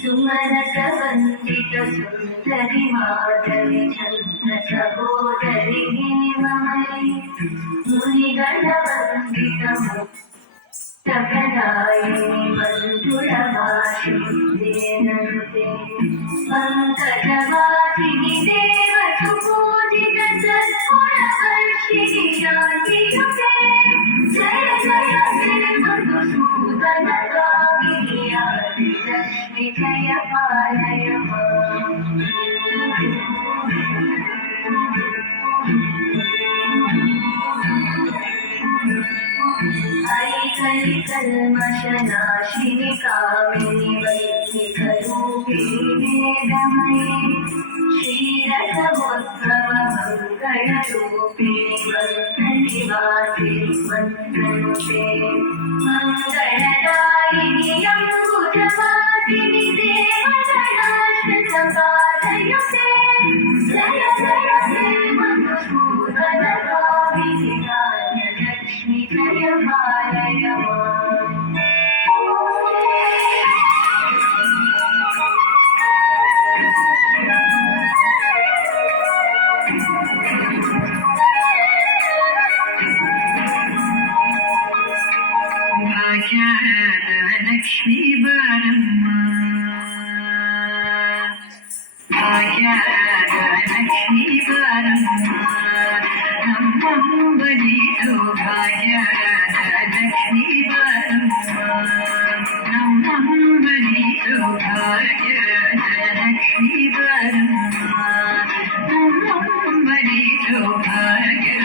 ಸುಮನಸ ವಂದಿತ ಸುಂದರಿ ಮಾಧವಿ ಚಂದ್ರ ಸಹೋದರಿ ಹೇಮಮಯಿ ಮುನಿಗಣ ವಂದಿತ ಮುಕ್ತಪ್ರದಾಯಿನಿ ಮಂಜುಳ ಭಾಷಿದೇನಂತೆ ಪಂಕಜವಾಸಿನಿ ದೇವತು ಪೂಜಿತ ಸದ್ಗುಣ ವರ್ಷಿಣಿ ಶಾಂತಿಯುತೆ ಜಯ ಜಯ ಹೇ ಮಧುಸೂದನ ಗಾಮಿನಿ ಆದಿಲಕ್ಷ್ಮಿ ಜಯ ಪಾಲಯ ಐಕಲಿ ಕಲ್ಮಶನಾಶಿನಿ ಕಾಮಿನಿ ವೈದಿಕರೂಪಿಣಿ ವೇದಮಯಿ ಕ್ಷೀರಸಮೋದ್ಭವ ಮಂಗಳರೂಪಿಣಿ ಮಂತ್ರನಿವಾಸಿನಿ ಮಂತ್ರನುತೆ ಮಂಗಳದಾಯಿನಿ ಅಂಬುಜವಾಸಿನಿ ದೇವಗಣಾಶ್ರಿತಪಾದಯುತೆ ಜಯ ಜಯ ಹೇ ಮಧುಸೂದನ ಗಾಮಿನಿ ಧಾನ್ಯಲಕ್ಷ್ಮಿ ಜಯ ಪಾಲಯ ಭಾಗ್ಯಲಕ್ಷ್ಮೀ ಬಾರಮ್ಮ ಭಾಗ್ಯಲಕ್ಷ್ಮೀ ಬಾರಮ್ಮ ನಮ್ಮಂಬಲಿದು ಭಾಗ್ಯಲಕ್ಷ್ಮೀ ಬಾರಮ್ಮ ನಮ್ಮಂಬಲಿದು ಭಾಗ್ಯಲಕ್ಷ್ಮೀ ಬಾರಮ್ಮ ನಮ್ಮಂಬಲಿದು ಭಾಗ್ಯ